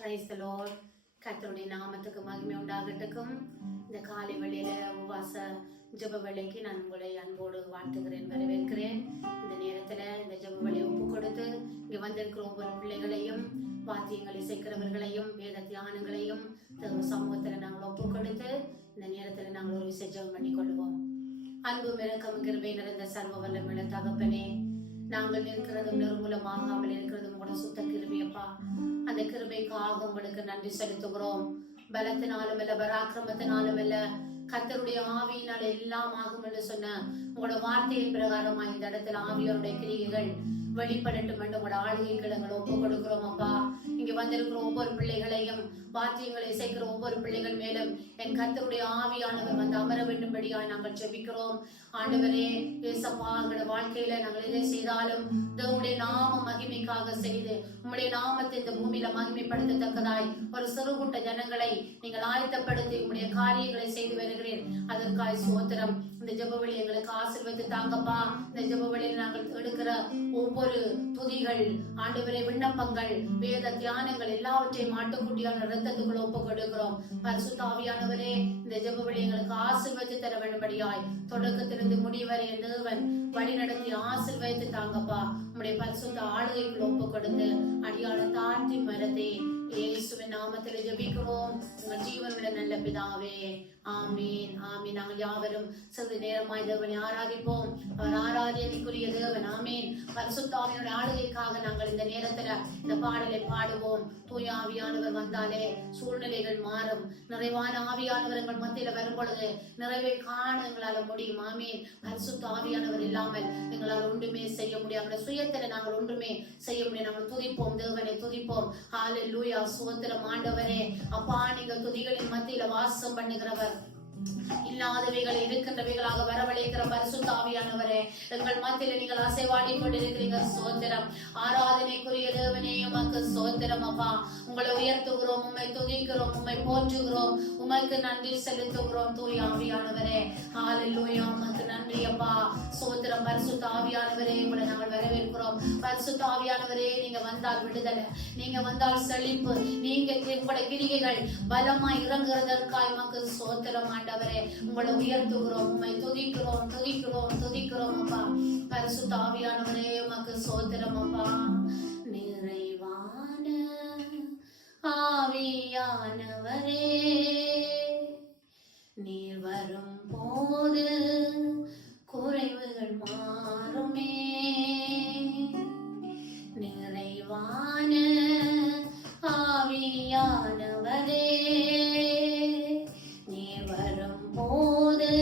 Praise the Lord. கர்த்தருடைய நாமத்துக்கு மகிமை உண்டாகட்டும். இந்த காலை வேளையில உபவாச ஜெப வேளைக்கு நான் உங்களை அன்போடு வாழ்த்துகிறேன், வரவேற்கிறேன். இந்த நேரத்துல இந்த ஜெப வேளையை ஒப்பு கொடுத்து இங்க வந்திருக்கிற ஒவ்வொரு பிள்ளைகளையும், வாத்தியங்களை சேர்க்கிறவர்களையும், வேத தியானங்களையும் சமூகத்துல நாங்கள் ஒப்பு கொடுத்து இந்த நேரத்துல நாங்கள் ஒரு விசேஷம் பண்ணி கொள்வோம். அன்பு மிரக்கம் கிருபை நிறைந்த சர்வ வல்லமையுள்ள தகப்பனே, நாங்கள் இருக்கிறதும் நிர்மூலமாகாமல் இருக்கிறதும் கூட சுத்த கிருபையப்பா. அந்த கிருபைக்காக உங்களுக்கு நன்றி செலுத்துகிறோம். பலத்தினாலும் இல்ல, பராக்கிரமத்தினாலும் இல்ல, கர்த்தருடைய ஆவியினால் எல்லாம் ஆகும் என்று சொன்ன உங்களோட வார்த்தையின் பிரகாரமா இந்த இடத்துல ஆவியோருடைய கிரியைகள் வெளிப்படட்டும் என்று உங்களோட ஆளுகைகள் எங்களை ஒப்பு கொடுக்கிறோம் அப்பா. இங்க வந்திருக்கிற ஒவ்வொரு பிள்ளைகளையும், வாத்தியங்களை சேர்க்கிற ஒவ்வொரு பிள்ளைகள் மேலும் என் கர்த்தருடைய ஆவியானவர் வந்து அமர வேண்டும்படியாய் நாங்கள் ஜெபிக்கிறோம். ஆண்டவரே இயேசப்பா, எங்களுடைய வாழ்க்கையில நாங்கள் எதை செய்தாலும் உங்களுடைய நாம மகிமைக்காக செய்து உங்களுடைய நாமத்தை இந்த பூமியில மகிமைப்படுத்தத்தக்கதாய் ஒரு சிறுகூட்ட ஜனங்களை நீங்கள் ஆயத்தப்படுத்தி உங்களுடைய காரியங்களை செய்து வருகிறேன். அதற்காய் சோத்திரம். இந்த ஜெபவெளி எங்களுக்கு ஆசீர்வதித்து தாங்கப்பா. இந்த ஜெபவெளியில் நாங்கள் எடுக்கிற ஒவ்வொரு துதிகள், ஆண்டவரே விண்ணப்பங்கள், வேத தியானங்கள் எல்லாவற்றையும் ஆட்டுக்குட்டியான இரத்தத்துக்குள்ள ஒப்பு கொடுக்கிறோம். பரிசுத்த ஆவியானவரே, இந்த ஜெபவெளி எங்களுக்கு ஆசீர்வதித்து தர வேண்டும்படியாய் தொடக்கத்திலிருந்து முடிவரை தேவன் வழி நடத்தி ஆசீர்வதித்து தாங்கப்பா. உங்களுடைய பரிசுத்த ஆளுகைக்குள்ள ஒப்பு கொடுத்து அடியாள தாழ்த்தி மரத்தை இயேசுவின் நாமத்தில் ஜெபிக்கிறோம் உங்கள் ஜீவனுள்ள நல்ல பிதாவே, ஆமீன் ஆமீன். நாங்கள் யாவரும் சிறிது நேரமாய் தேவனை ஆராதிப்போம். அவர் ஆராதனைக்குரிய தேவன். ஆமீன். பரிசுத்த ஆவியினுடைய ஆளுகைக்காக நாங்கள் இந்த நேரத்துல இந்த பாடலை பாடுவோம். தூய ஆவியானவர் வந்தாலே சூழ்நிலைகள் மாறும். நிறைவான ஆவியானவர் எங்கள் மத்தியில வரும் பொழுது நிறைவை காண எங்களால முடியும். ஆமீன். பரிசுத்த ஆவியானவர் இல்லாமல் எங்களால் ஒன்றுமே செய்ய முடியாது. சுயத்துல நாங்கள் ஒன்றுமே செய்ய முடியும். நாங்கள் துதிப்போம், தேவனை துதிப்போம். ஹல்லேலூயா. சோத்திரம் ஆண்டவரே. அப்பா, நீங்க துதிகளின் மத்தியில வாசம் பண்ணுகிறவர், இல்லாதவைகள் இருக்கின்றவைகளாக வரவழைக்கிற பரிசுத்த ஆவியானவரே, எங்கள் மத்தியில நீங்கள் அசைவாடி கொண்டிருக்கிறீங்க. சோத்திரம். ஆராதனைக்குரிய தேவனே, உமக்கு சோத்திரம் அப்பா. உங்களை உயர்த்துகிறோம், உம்மை துதிக்கிறோம், உம்மை போற்றுகிறோம், உமக்கு நன்றி செலுத்துகிறோம். தூய ஆவியானவரே, ஹல்லேலூயா, உமக்கு நன்றி அப்பா. சோத்திரம். பரிசுத்த ஆவியானவரே, உங்களை நாங்கள் வரவேற்கிறோம். பரிசுத்த ஆவியானவரே, நீங்க வந்தால் விடுதலை, நீங்க வந்தால் செழிப்பு, நீங்க உங்களுடைய கிரிகைகள் பலமாய் இறங்குறதற்காய் உமக்கு சோத்திரம் ஆண்டவரே. உங்களை உயர்த்துகிறோம், உம்மை துதிக்கிறோம், துதிக்கிறோம், துதிக்கிறோம் அப்பா. பரிசுத்த ஆவியானவரே, உமக்கு சோத்திரம் அப்பா. நிறைவான ஆவியானவரே, நீர் வரும் போது குறைவுகள் மாறுமே. நிறைவான ஆவியானவரே, நீர் வரும் போது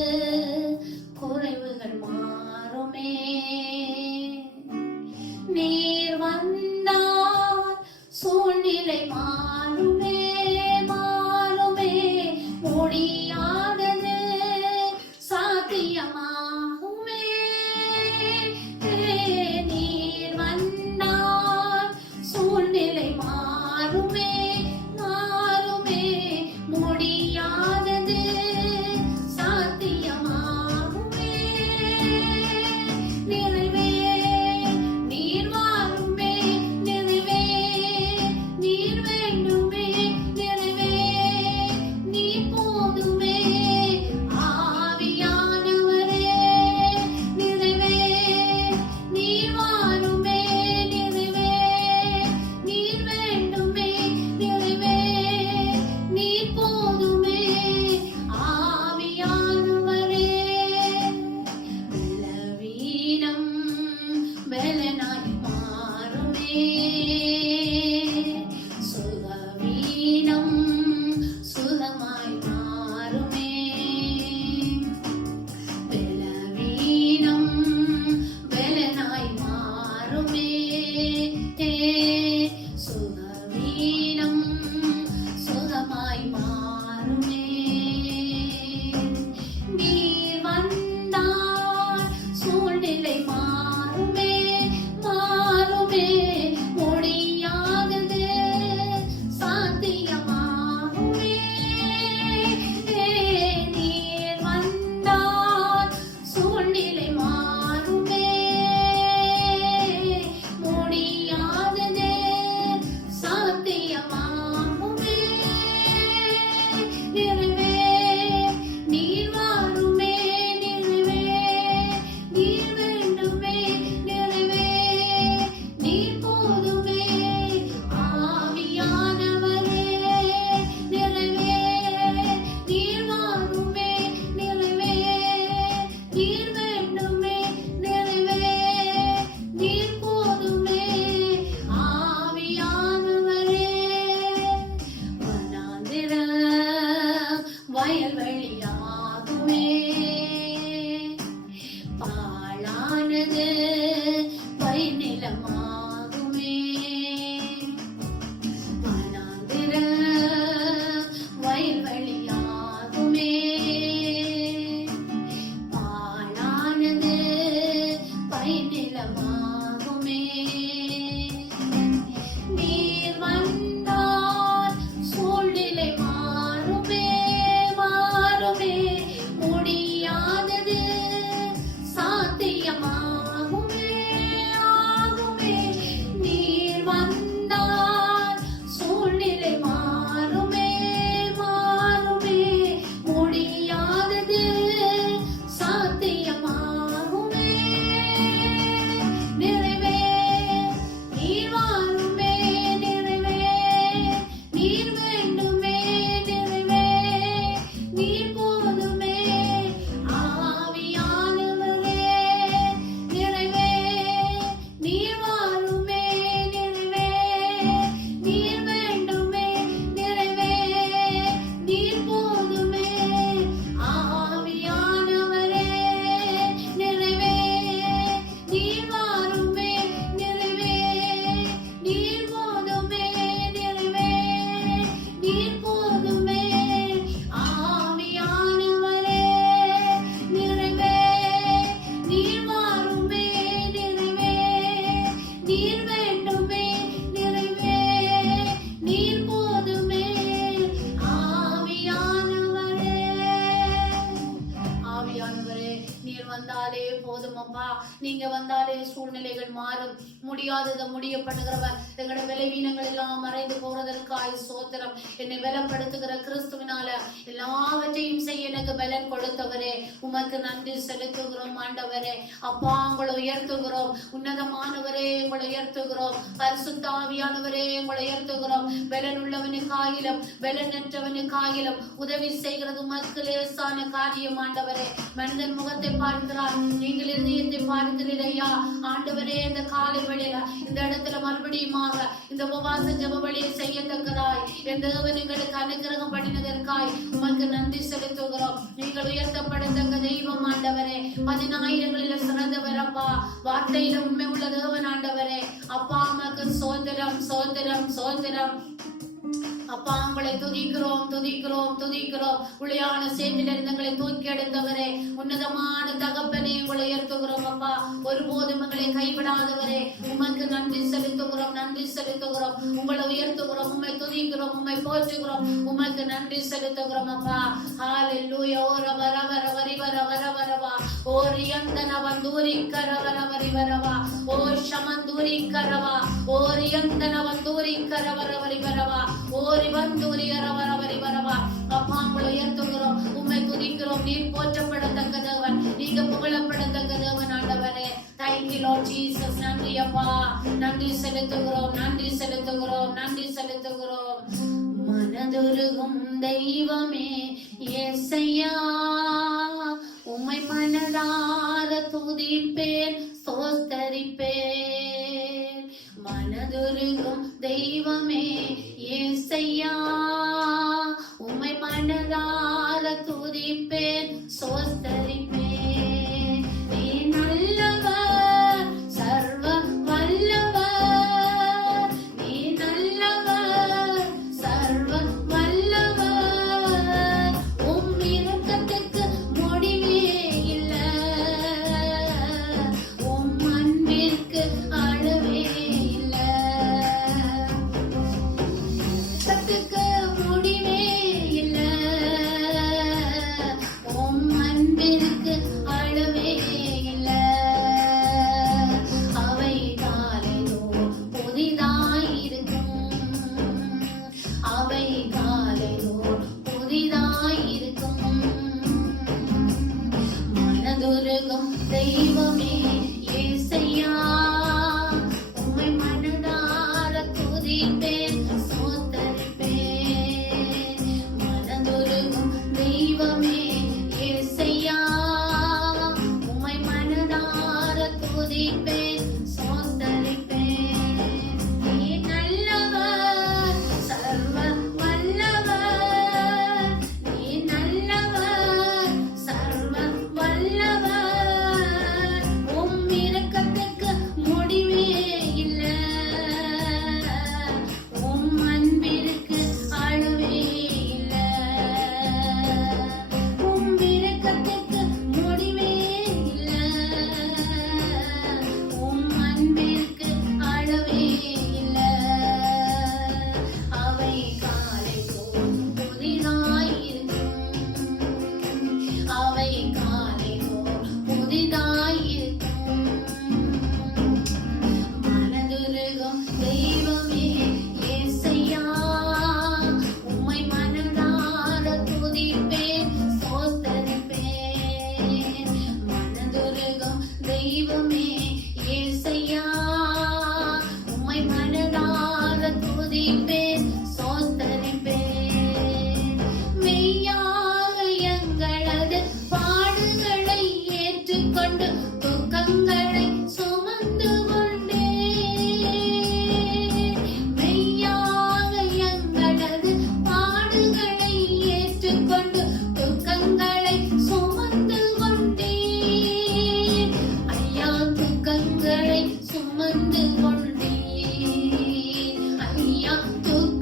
குறைவுகள் மாறுமே. நீர் வந்தால் சூழ்நிலை மாறுமே, மாறுமே. முடியாதது சாத்தியமாகுமே. நீர் வந்தால் சூழ்நிலை மாறுமே, மாறுமே. முடியாதது சாத்தியமாகுமே. நிறைவே நீர் வாருமே, நிறைவே நீர் வேண்டுமே, நிறைவே நீர் போதுமே. ஆவியானவரே, நிறைவே நீர் வாருமே, நிறைவே நீர் வேண்டுமே, நிறைவே நீங்க வந்தாலே சூழ்நிலைகள் மாறும். முடியாததை முடிய பண்ணுகிறவர். எங்களோட பலவீனங்கள் எல்லாம் மறைந்து போறதற்காய் சோத்திரம். என்னை பலப்படுத்துகிற கிறிஸ்துவினால எல்லாவற்றையும் செய்ய எனக்கு பலன் கொடுத்தவரே, உமக்கு நன்றி செலுத்துகிறோம் ஆண்டவரே. அப்பா, உங்களை உயர்த்துகிறோம். உன்னதமானவரே, உங்களை உயர்த்துகிறோம். பரிசுத்த ஆவியானவரே, உங்களை உயர்த்துகிறோம். பலன் உள்ளவனுக்காயிலும் பலனற்றவனுக்காயிலும் உதவி செய்கிறது உமக்கு லேசான காரியம் ஆண்டவரே. மனிதன் முகத்தை பார்க்கிறார், நீங்கள் இதயத்தை பார்க்கிறீரையா ஆண்டவரே. இந்த காலை வேளையில இந்த இடத்துல மறுபடியுமாக இந்த உபவாச ஜெப வழியை செய்யத்தக்கதாய் என் தேவன் எங்களுக்கு அனுக்கிரகம் பண்ணினதற்காய் உமக்கு நன்றி செலுத்துகிறோம். நீங்கள் உயர்த்தப்படத்தக்க தெய்வம் ஆண்டவரே. 10,000களில் சிறந்தவர் அப்பா. வார்த்தையில உண்மை உள்ள தேவன் ஆண்டவரே. அப்பா, உமக்கு சோதரம் சோதரம் சோதரம். அப்பா, உங்களை துதிக்கிறோம் துதிக்கிறோம் துதிக்கிறோம். உளையான சேற்றிலிருந்து எங்களை தூக்கி எடுத்தவரே, உன்னதமான தகப்பனே, உங்களை உயர்த்துகிறோம் அப்பா. ஒருபோதும் எங்களை கைவிடாதவரே, உமக்கு நன்றி செலுத்துகிறோம் நன்றி செலுத்துகிறோம். உங்களை உயர்த்துகிறோம், உம்மை துதிக்கிறோம், உம்மை போற்றுகிறோம், உமக்கு நன்றி செலுத்துகிறோம் அப்பா. ஹalleluya. ஓ ரவ ரவ ரவரி வர வர வரவா. ஓ ரியந்தன வந்தூரி கரவர வரி வரவா. ஓ ஷமந்தூரி கரவா. ஓ ரியந்தன வந்தூரி கரவர வரி வரவா. ஓரி வந்தூரி அரவர வரி வரவா. அப்பா, உங்களை உயர்த்துகிறோம், உம்மை துதிக்கிறோம். நீர் போற்றப்படத்தக்க தேவன், நீங்க புகழப்படத்தக்க தேவன் ஆண்டவரே. Thank you Lord Jesus. நன்றி அப்பா, நன்றி செலுத்துகிறோம் நன்றி செலுத்துகிறோம் நன்றி செலுத்துகிறோம். மனதுருகும் தெய்வமே யேசையா, உம்மை மனதார துதிப்பேன் ஸ்தோத்தரிப்பேன். மனதுருகும் தெய்வமே யேசையா, உம்மை மனதார துதிப்பேன் ஸ்தோத்தரிப்பேன். நீ நல்லவர், சர்வ வல்லவர். நீ நல்லவர், சர்வ வல்லவர். உம் இரக்கத்துக்கு முடிவே இல்லை, உம் அன்பிற்கு அளவே இல்லை. இரக்கத்துக்கு முடிவே இல்லை, உம் அன்பிற்கு அளவே இல்லை. அவை காலைதோறும் புதிதாயிருக்கும், அவை காலைதோறும் புதிதாயிருக்கும். மனதுருகும் தெய்வமே யேசையா, உம்மை மனதார துதிப்பேன் ஸ்தோத்தரிப்பேன். மனதுருகும் தெய்வமே யேசையா, உம்மை மனதார துதிப்பேன் ஸ்தோத்தரிப்பேன். நீ நல்லவர், சர்வ வல்லவர். நீ நல்லவர், சர்வ வல்லவர். உம் இரக்கத்துக்கு முடிவே இல்லை, உம் அன்பிற்கு அளவே இல்லை. உம் இரக்கத்துக்கு முடிவே இல்லை, உம் அன்பிற்கு அளவே இல்லை. அவை காலைதோறும் புதிதாயிருக்கும், அவை காலைதோறும் புதிதாயிருக்கும். மனதுருகும் தெய்வமே யேசையா, உம்மை மனதார துதிப்பேன் ஸ்தோத்தரிப்பேன். மனதுருகும் தெய்வமே யேசையா, உம்மை மனதார துதிப்பேன் ஸ்தோத்தரிப்பேன். மெய்யாக எங்களது பாடுகளை ஏற்றுக்கொண்டு துக்கங்களை சுமந்து கொண்டேன். மெய்யாக எங்களது பாடுகளை ஏற்றுக்கொண்டு துக்கங்களை சுமந்து கொண்டேன். ஐயா, துக்கங்களை சுமந்து கொண்டேன். ஐயா, துக்கங்களை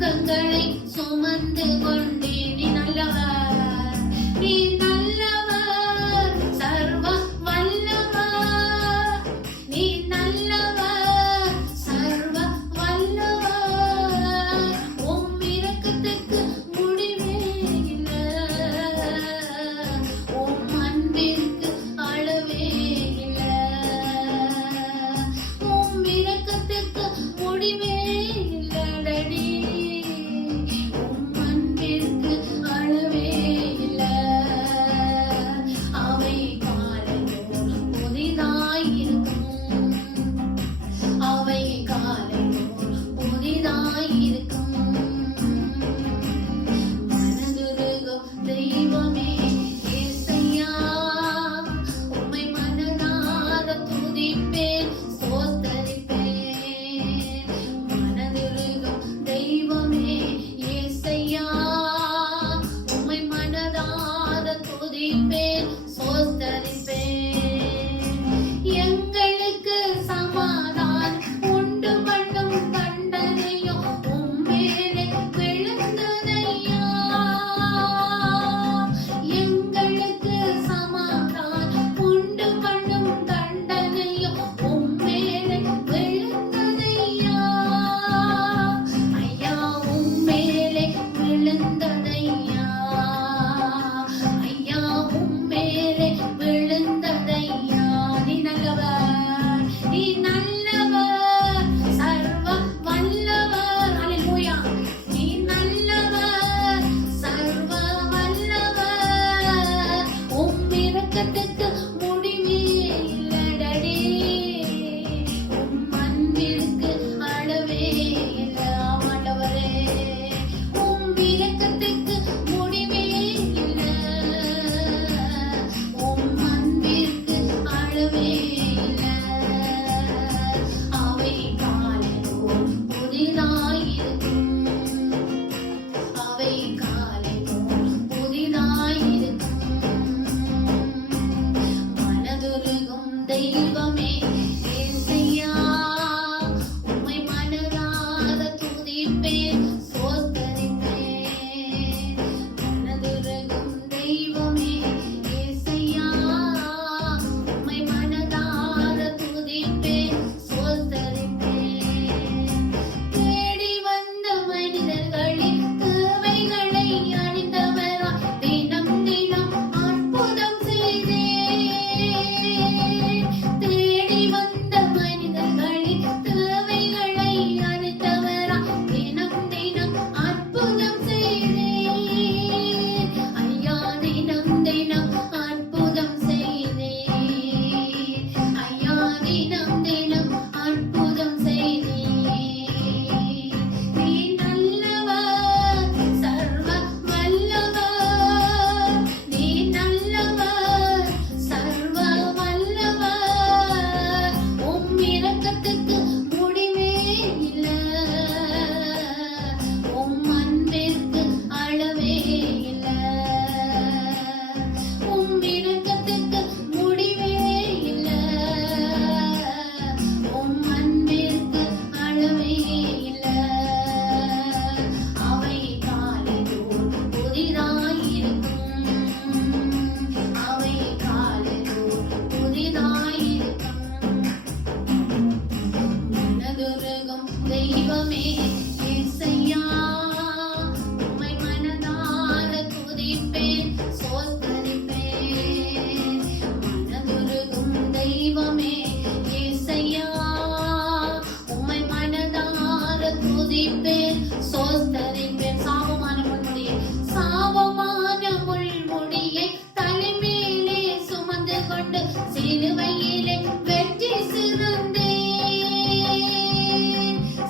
சோஸ்தரிப்பேன். சாபமான முள்முடியை, சாபமான முள்முடியை தலைமேலே சுமந்து கொண்டு சிலுவையிலே வெற்றி சிறந்தேன்.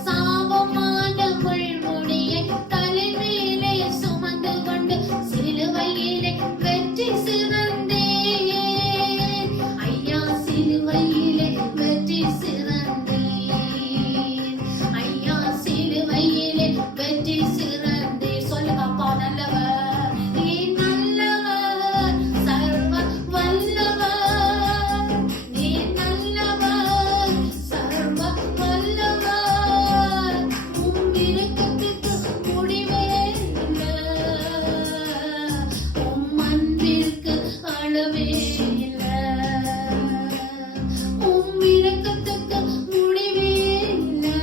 சாபமான முள்முடியை தலைமேலே சுமந்து கொண்டு சிலுவையிலே வெற்றி சிறந்தேன். ஐயா சிலுவையிலே வெற்றி சிறந்தேன். ஐயா சிலுவையிலே வெற்றி சிறந்தேன். சொல்லுங்க, அப்பா நல்லவர், நீ நல்லவர், சர்வ வல்லவர், நீ நல்லவர், சர்வ வல்லவர். உம் இரக்கத்துக்கு முடிவே இல்லை, உம் அன்பிற்கு அளவே இல்லை. உம் இரக்கத்துக்கு முடிவே இல்லை,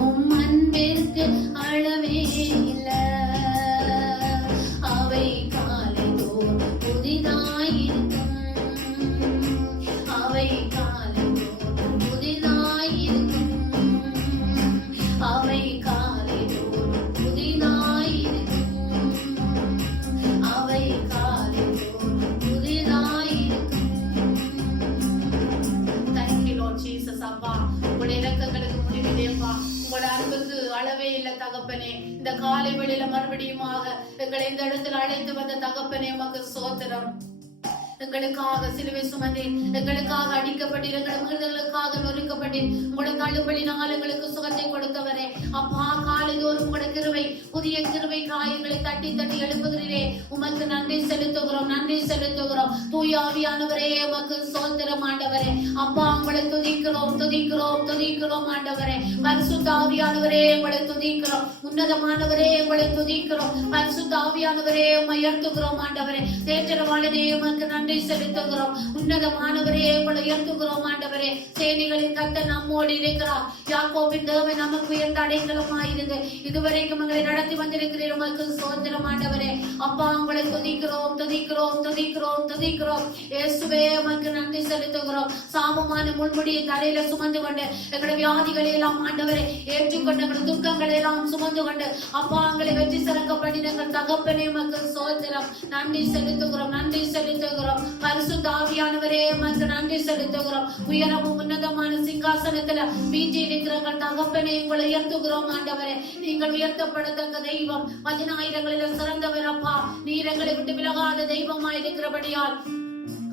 உம் அன்பிற்கு அளவே இல்லை. அவை காலைதோறும் புதிதாயிருக்கும், அவை காலைதோறும் புதிதாயிருக்கும், அவை காலைதோறும் புதிதாயிருக்கும், அவை காலைதோறும் புதிதாயிருக்கும். Thank you, Lord Jesus. அப்பா, உங்களுடைய இரக்கங்களுக்கு முடிவில்லையப்பா, உங்களோட அன்புக்கு அளவே இல்லை தகப்பனே. இந்த காலை வேளையில மறுபடியுமாக எங்களை இந்த இடத்துல அழைத்து வந்த தகப்பனே, உமக்கு ஸ்தோத்திரம். எங்களுக்காக சிலுவை சுமந்தேன், எங்களுக்காக அடிக்கப்பட்டீர், எங்களுக்காக நொறுக்கப்பட்டீர். உங்களுடைய தள்ளுபடினால் எங்களுக்கு சுகத்தை கொடுத்தவரே அப்பா, காலைதோறும் உங்களுடைய கிருபை, புதிய கிருபை காயங்களை தட்டி தட்டி எழுப்புகிறீரே, உமக்கு நன்றி செலுத்துகிறோம், நன்றி செலுத்துகிறோம். தூய ஆவியானவரே, உமக்கு ஸ்தோத்திரம் ஆண்டவரே. அப்பா, உங்களை துதிக்கிறோம், துதிக்கிறோம், துதிக்கிறோம் ஆண்டவரே. பரிசுத்த ஆவியானவரே, உங்களை துதிக்கிறோம். உன்னதமானவரே, உங்களை துதிக்கிறோம். பரிசுத்த ஆவியானவரே, உம்மை உயர்த்துகிறோம் ஆண்டவரே. தேற்றரவாளனே, உமக்கு நன்றி செலுத்துகிறோம். உன்னதமானவரே, உங்களை உயர்த்துகிறோம் ஆண்டவரே. சேனைகளின் கர்த்தர் நம்மோடு இருக்கிறார். யாக்கோபின் தேவன் நமக்கு உயர்ந்த அடைக்கலமாயிருந்து இதுவரைக்கும் எங்களை நடத்தி வந்திருக்கிறீர், உமக்கு ஸ்தோத்திரம் ஆண்டவரே. அப்பா, உங்களை துதிக்கிறோம், துதிக்கிறோம், துதிக்கிறோம், துதிக்கிறோம். இயேசுவே, உமக்கு நன்றி செலுத்துகிறோம். சாபமான முள்முடியை தலையில சுமந்து கொண்டு எங்களுடைய வியாதிகளை எல்லாம் ஆண்டவரை ஏற்றுக்கொண்டு எங்களுடைய துக்கங்களை எல்லாம் சுமந்து கொண்டு அப்பா, எங்களை வெற்றி சிறக்க பண்ணின எங்கள் தகப்பனே, உமக்கு ஸ்தோத்திரம். நன்றி செலுத்துகிறோம், நன்றி செலுத்துகிறோம். பரிசுத்த ஆவியானவரே, உமக்கு நன்றி செலுத்துகிறோம். உயரமும் உன்னதமான சிங்காசனத்துல வீற்றிருக்கிற எங்கள் தகப்பனே, உங்களை உயர்த்துகிறோம் ஆண்டவரே. நீங்கள் உயர்த்தப்படத்தக்க தெய்வம், 10,000களில் சிறந்தவர் அப்பா. நீர் எங்களை விட்டு விலகாத தெய்வமாயிருக்கிறபடியால்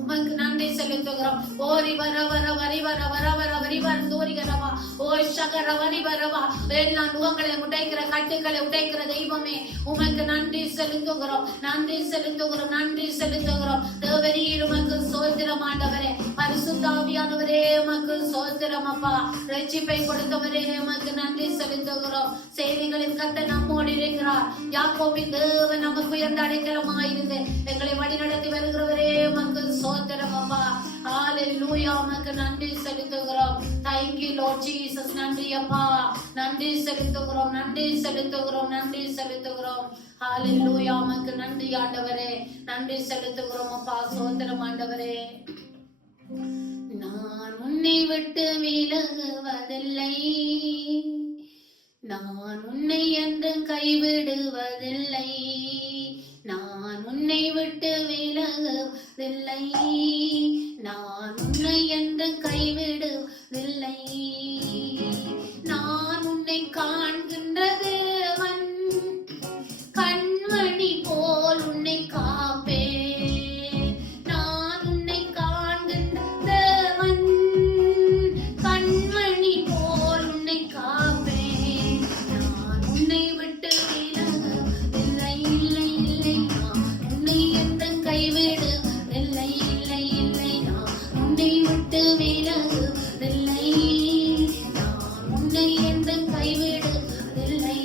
உமக்கு நன்றி செலுத்துகிறோம். ஓரி வர வர வரி வர வர வர வரி வர தோரிகரவா, ஓ சகர வரி வரவா, எல்லா நுகங்களை உடைக்கிற கட்டுக்களை உடைக்கிற தெய்வமே, உமக்கு நன்றி செலுத்துகிறோம், நன்றி செலுத்துகிறோம், நன்றி செலுத்துகிறோம். தேவரீர், உமக்கு ஸ்தோத்திரம் ஆண்டவரே. பரிசுத்த ஆவியானவரே, உமக்கு ஸ்தோத்திரம் அப்பா. ரட்சிப்பை கொடுத்தவரே, உமக்கு நன்றி செலுத்துகிறோம். சேனைகளின் கர்த்தர் நம்மோடு இருக்கிறார். யாக்கோபின் தேவன் நமக்கு உயர்ந்த அடைக்கலமாயிருந்து எங்களை வழிநடத்தி வருகிறவரே, உமக்கு ஸ்தோத்திரம் அப்பா. ஹalleluya, உமக்கு நன்றி செலுத்துகிறோம். Thank you Lord Jesus. நன்றி அப்பா, நன்றி செலுத்துகிறோம், நன்றி செலுத்துகிறோம், நன்றி செலுத்துகிறோம். ஹalleluya, உமக்கு நன்றி ஆண்டவரே, நன்றி செலுத்துகிறோம் அப்பா. ஸ்தோத்திரம் ஆண்டவரே. நான் உன்னை விட்டு விலகுவதில்லை, நான் உன்னை என்றும் கைவிடுவதில்லை, நான் உன்னை விட்டு விலகுவதில்லை, நான் உன்னை என்றும் கைவிடுவதில்லை. நான் உன்னை காண்கின்ற தேவன், கண்மணி போல் உன்னை காப்பேன். நான் உன்னை காண்கின்ற தேவன், கண்மணி போல் உன்னை காப்பேன். நான் உன்னை விட்டு விலகுவதில்லை, இல்லை இல்லை, நான் உன்னை என்றும் கைவிடுவதில்லை, இல்லை இல்லை, நான் உன்னை விட்டு விலகுவதில்லை, நான் உன்னை என்றும் கைவிடுவதில்லை.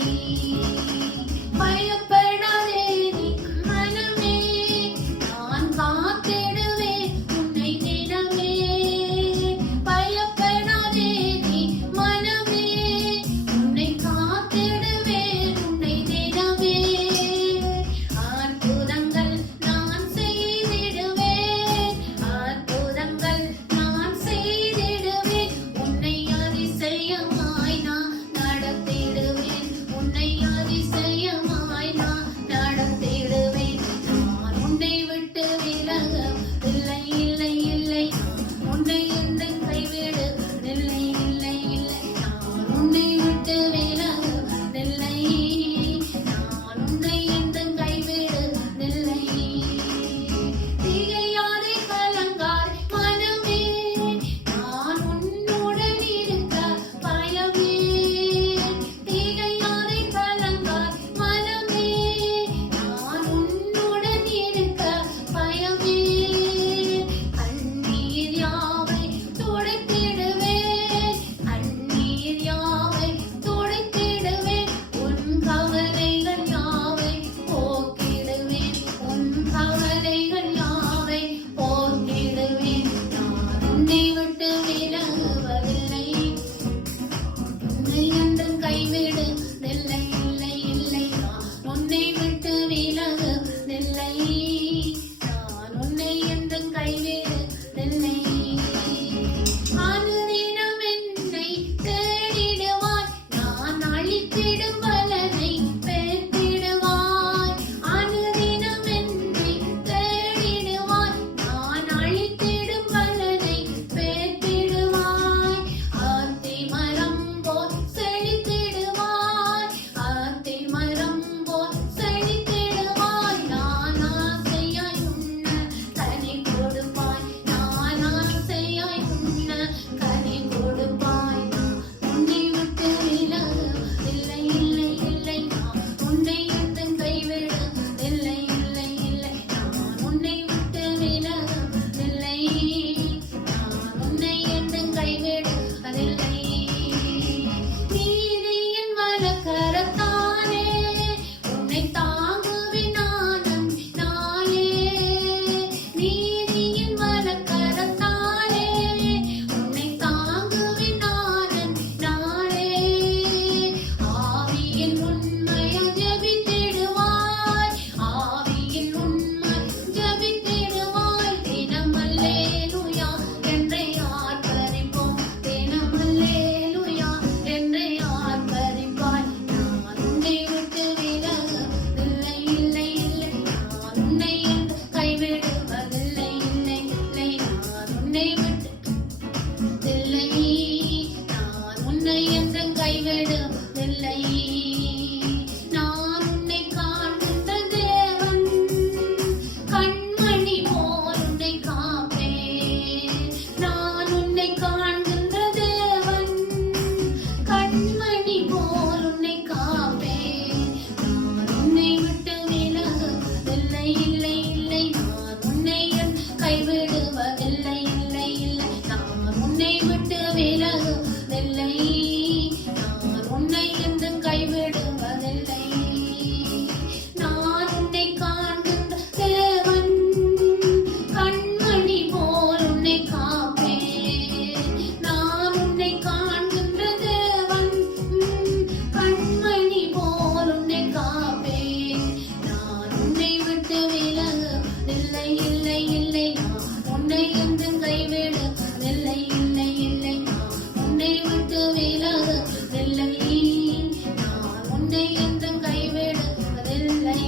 என்னை என்றும் கைவிடுவதில்லை.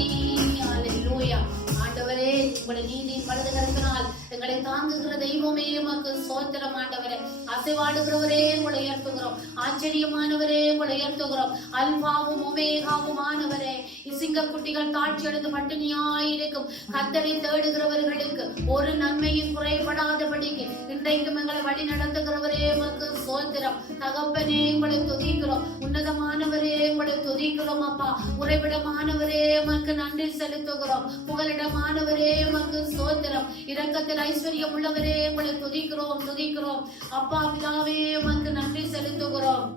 அல்லேலூயா. ஆண்டவரே, உங்களுடைய நீதியின் வலது கரத்தினால் எங்களை தாங்குகிற தெய்வமே உமக்கு ஸ்தோத்திரம். ஆண்டவரே, அசைவாடுகிறவரே உங்களை உயர்த்துகிறோம். ஆச்சரியமானவரே உங்களை உயர்த்துகிறோம். அல்பாவும் ஒமேகாவுமானவரே, சிங்க குட்டிகள் தாட்சி அடைந்து பட்டினியாயிருக்கும் கர்த்தரை தேடுகிறவர்களுக்கு ஒரு நன்மையும் குறைபடாதபடிக்கு இன்றைக்கும் எங்களை வழி நடத்துகிறவரே உமக்கு ஸ்தோத்திரம். தகப்பனே, உங்களை துதிக்கிறோம். உன்னதமானவரே உங்களை துதிக்கிறோம். அப்பா, உறைவிடமானவரே உமக்கு நன்றி செலுத்துகிறோம். புகலிடமானவரே உமக்கு ஸ்தோத்திரம். இரக்கத்தில் ஐஸ்வர்யம் உள்ளவரே உங்களை துதிக்கிறோம். அப்பா பிதாவே உமக்கு நன்றி செலுத்துகிறோம்.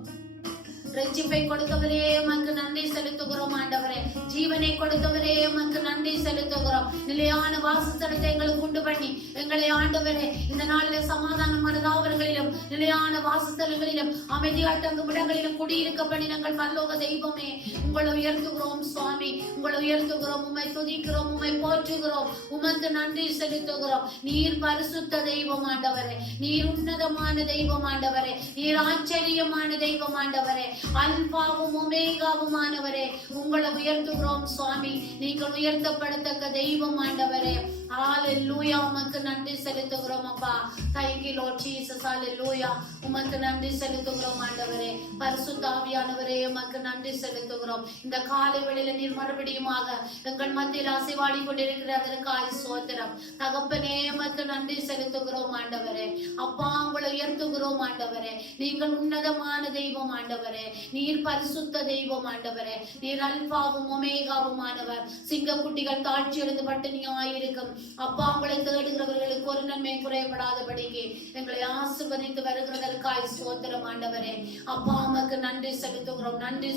ரட்சிப்பை கொடுத்தவரே உமக்கு நன்றி செலுத்துகிறோம். ஆண்டவரே, ஜீவனை கொடுத்தவரே உமக்கு நன்றி செலுத்துகிறோம். நிலையான வாசஸ்தலத்தை எங்களுக்கு உண்டு பண்ணி எங்களை ஆண்டவரே இந்த நாளில் சமாதானமான தாவரங்களிலும் நிலையான வாசஸ்தலங்களிலும் அமைதியால் தங்கும் இடங்களிலும் குடியிருக்க பண்ணி நாங்கள் பரலோக தெய்வமே உங்களை உயர்த்துகிறோம். சுவாமி, உங்களை உயர்த்துகிறோம். உம்மை துதிக்கிறோம். உம்மை போற்றுகிறோம். உமக்கு நன்றி செலுத்துகிறோம். நீர் பரிசுத்த தெய்வம் ஆண்டவரே. நீர் உன்னதமான தெய்வம் ஆண்டவரே. நீர் ஆச்சரியமான தெய்வம் ஆண்டவரே. அல்பாவும் ஒமேகாவுமானவரே உங்களை உயர்த்துகிறோம். சுவாமி, நீங்கள் உயர்த்தப்படத்தக்க தெய்வம் ஆண்டவரே. ஹalleluya. உமக்கு நன்றி செலுத்துகிறோம். அப்பா, thank you Lord Jesus. ஹalleluya. உமக்கு நன்றி செலுத்துகிறோம் ஆண்டவரே. பரிசுத்த ஆவியானவரே உமக்கு நன்றி செலுத்துகிறோம். இந்த காலை வேளையில நீர் மறுபடியுமாக எங்கள் மத்தியில் அசைவாடி கொண்டிருக்கிற அதற்காக ஸ்தோத்திரம். தகப்பனே, உமக்கு நன்றி செலுத்துகிறோம் ஆண்டவரே. அப்பா, உங்களை உயர்த்துகிறோம் ஆண்டவரே. நீங்கள் உன்னதமான தெய்வம் ஆண்டவரே. நீர் பரிசுத்த தெய்வம் ஆண்டவரே. நீர் அல்பாவும் ஒமேகாவுமானவர். சிங்க குட்டிகள் தாட்சி எழுந்து பட்டினியாயிருக்கும் அப்பா, உங்களை தேடுகிறவர்களுக்கு ஒரு நன்மை குறைபடாதபடிக்கு எங்களை ஆசீர்வதித்து வருகிறதற்காய் ஸ்தோத்திரம் ஆண்டவரே. அப்பா, உமக்கு நன்றி செலுத்துகிறோம். நன்றி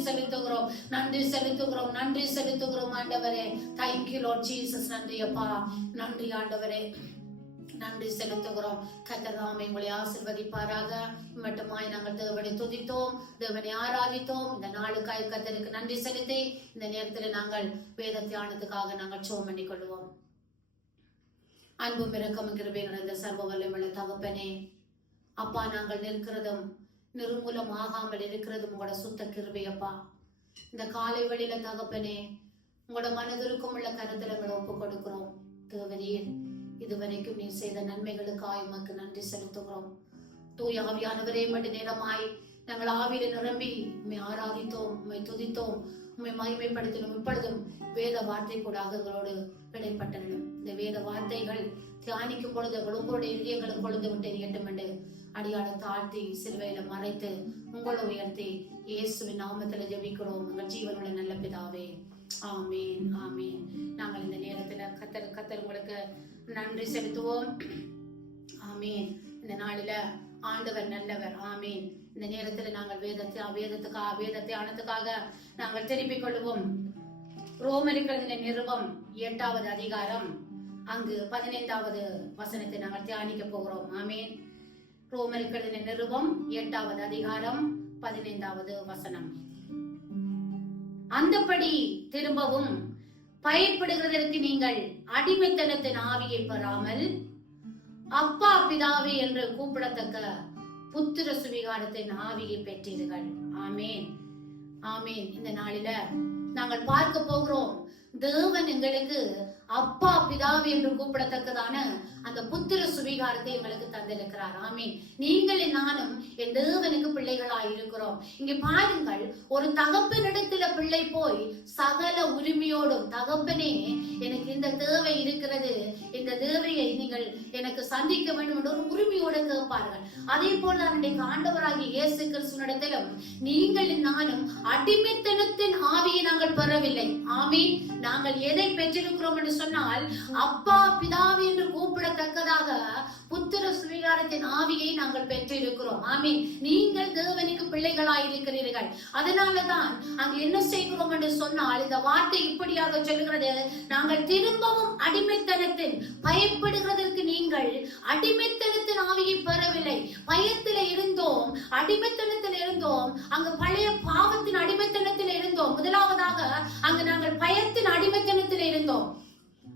செலுத்துகிறோம் ஆண்டவரே. Thank you Lord Jesus. நன்றி அப்பா, நன்றி ஆண்டவரே, நன்றி செலுத்துகிறோம். கர்த்தர் தாமே உங்களை ஆசீர்வதிப்பாராக. மட்டுமாய் நாங்கள் தேவனை துதித்தோம், தேவனை ஆராதித்தோம். இந்த நாளுக்காய் கர்த்தருக்கு நன்றி செலுத்தி இந்த நேரத்தில் நாங்கள் வேத தியானத்துக்காக நாங்கள் ஜெபம் பண்ணிக் கொள்வோம். அன்பும் இரக்கமும் கிருபையும் நிறைந்த சர்வ வல்லமையுள்ள தகப்பனே, அப்பா, நாங்கள் நிற்கிறதும் நிர்மூலம் ஆகாமல் இருக்கிறதும் உங்களோட சுத்த கிருபை அப்பா. இந்த காலை வேளையில தகப்பனே, உங்களோட மனதிற்கும் உள்ள கருத்துல எங்களை ஒப்புக் கொடுக்கிறோம். தேவரீர், இதுவரைக்கும் நீர் செய்த நன்மைகளுக்காய் உமக்கு நன்றி செலுத்துகிறோம். தூய ஆவியானவரே, மட்டு நேரமாய் நாங்கள் ஆவியில நிரம்பி உம்மை ஆராதித்தோம், உம்மை துதித்தோம், உம்மை மகிமைப்படுத்தினோம். இப்பொழுதும் வேத வார்த்தை கூட எங்களோடு இடைப்பட்டனும். இந்த வேத வார்த்தைகள் தியானிக்கும் பொழுது உங்களுடைய இதயங்களுக்கு பொழுது விட்டு எரியட்டும் என்று அடியாள தாழ்த்தி சிலுவையில மறைத்து உங்களை உயர்த்தி இயேசுவின் நாமத்துல ஜெபிக்கிறோம் எங்கள் ஜீவனுள்ள நல்ல பிதாவே. ஆமீன், ஆமீன். நாங்கள் இந்த நேரத்துல கத்தர் உங்களுக்கு நன்றி செலுத்துவோம். ஆமீன். இந்த நாளில ஆண்டவர் நல்லவர். ஆமீன். இந்த நேரத்துல நாங்கள் வேத தியானத்துக்காக நாங்கள் திருப்பிக் கொள்வோம். ரோமருக்கு நிருபம் 8வது அதிகாரம் அங்கு 15வது வசனத்தை நாங்கள் தியானிக்க போகிறோம். ஆமீன். ரோமருக்கு நிருபம் 8வது அதிகாரம் 15வது வசனம். அந்தபடி திரும்பவும் பயப்படுகிறதற்கு நீங்கள் அடிமைத்தனத்தின் ஆவியை பெறாமல் அப்பா பிதாவே என்று கூப்பிடத்தக்க புத்திர சுவிகாரத்தின் ஆவியை பெற்றீர்கள். ஆமீன், ஆமீன். இந்த நாளில நாங்கள் பார்க்க போகிறோம், தேவன் எங்களுக்கு அப்பா பிதாவே என்று கூப்பிடத்தக்கதான அந்த புத்திர சுவிகாரத்தை எங்களுக்கு தந்திருக்கிறார். ஆமீன். நீங்கள் நானும் என் தேவனுக்கு பிள்ளைகளாய் இருக்கிறோம். இங்க பாருங்கள், ஒரு தகப்பனிடத்துல பிள்ளை போய் சகல உரிமையோடும், தகப்பனே எனக்கு இந்த தேவை இருக்கிறது, இந்த தேவையை நீங்கள் எனக்கு சந்திக்க வேண்டும் என்று ஒரு உரிமையோடு கேட்பார்கள். அதே போல அன்றைக்கு ஆண்டவராகிய இயேசு கிறிஸ்துவினிடத்திலும் நீங்கள் நானும் அடிமைத்தனத்தின் ஆவியை நாங்கள் பெறவில்லை. ஆமீன். நாங்கள் எதை பெற்றிருக்கிறோம் என்று சொன்னால், அப்பா பிதாவே என்று கூப்பிடத்தக்கதாக புத்திர சுவிகாரத்தின் ஆவியை நாங்கள் பெற்றிருக்கிறோம். ஆமீன். நீங்கள் தேவனுக்கு பிள்ளைகளாய் இருக்கிறீர்கள். அதனாலதான் அங்கு என்ன செய்கிறோம் என்று சொன்னால், இந்த வார்த்தை இப்படியாக சொல்லுகிறது, நாங்கள் திரும்பவும் அடிமைத்தனத்தின் பயப்படுகிறதற்கு நீங்கள் அடிமைத்தனத்தின் ஆவியை பெறவில்லை. பயத்தில் இருந்தோம், அடிமைத்தனத்தில் இருந்தோம், அங்கு பழைய பாவத்தின் அடிமைத்தனத்தில் இருந்தோம். முதலாவதாக அங்கு நாங்கள் பயத்தின் அடிமைத்தனத்தில் இருந்தோம்.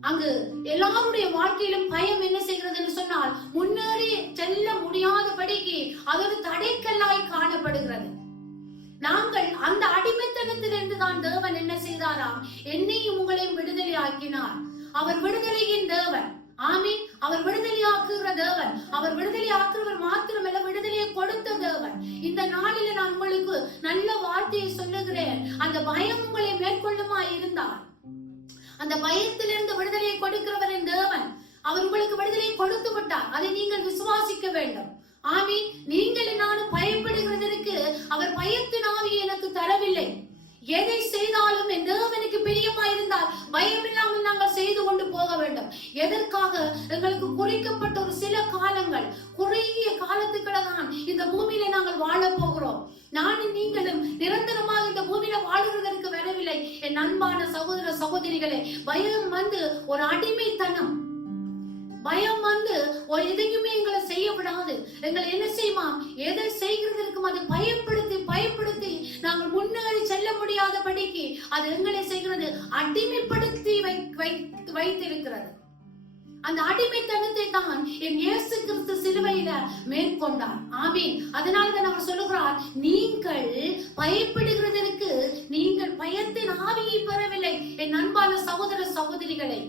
அங்கு எல்லாருடைய வாழ்க்கையிலும் பயம் என்ன செய்கிறது என்று சொன்னால், முன்னேறி செல்ல முடியாதபடிக்கு அது ஒரு தடைக்கல்லாய் காணப்படுகிறது. நாங்கள் அந்த அடிமைத்தனத்திலிருந்து தான் தேவன் என்ன செய்தாராம், என்னையும் உங்களையும் விடுதலை ஆக்கினார். அவர் விடுதலையின் தேவன். ஆமீன். அவர் விடுதலை ஆக்குகிற தேவன். அவர் விடுதலை ஆக்குறவர் மாத்திரமல்ல, விடுதலையை கொடுத்த தேவன். இந்த நாளில நான் உங்களுக்கு நல்ல வார்த்தையை சொல்லுகிறேன். அந்த பயம் உங்களை மேற்கொள்ளுமா இருந்தால், அந்த பயத்திலிருந்து விடுதலையை கொடுக்கிறவரின் தேவன். அவர் உங்களுக்கு விடுதலையை கொடுத்து விட்டார். அதை நீங்கள் விசுவாசிக்க வேண்டும். ஆமீன். நீங்கள் நானும் பயப்படுகிறதற்கு அவர் பயத்தின் ஆவியை எனக்கு தரவில்லை. எதை செய்தாலும் என் தேவனுக்கு பிரியமா இருந்தால் பயம் இல்லாமல் நாங்கள் செய்து கொண்டு போக வேண்டும். எதற்காக? எங்களுக்கு குறிக்கப்பட்ட ஒரு சில காலங்கள், குறுகிய காலத்துக்குள்ளதான் இந்த பூமியில நாங்கள் வாழ போகிறோம். நானும் நீங்களும் நிரந்தரமாக இந்த பூமியில வாழுகிறதற்கு வரவில்லை. என் அன்பான சகோதர சகோதரிகளே, பயம் வந்து ஒரு அடிமைத்தனம். பயம் வந்து ஒரு எதையுமே எங்களை செய்ய விடாது. எங்களை என்ன செய்யுமா, எதை செய்கிறதற்கும் அதை பயப்படுத்தி பயப்படுத்தி நாங்கள் முன்னேறி செல்ல முடியாதபடிக்கு அது எங்களை செய்கிறது, அடிமைப்படுத்தி வைத்திருக்கிறது. அந்த அடிமைத்தனத்தை தான் என் இயேசு கிறிஸ்து சிலுவையில மேற்கொண்டார். ஆமீன். அதனால்தான் அவர் சொல்லுகிறார், நீங்கள் பயப்படுகிறதற்கு நீங்கள் பயத்தின் ஆவியை பெறவில்லை. என் அன்பான சகோதர சகோதரிகளை,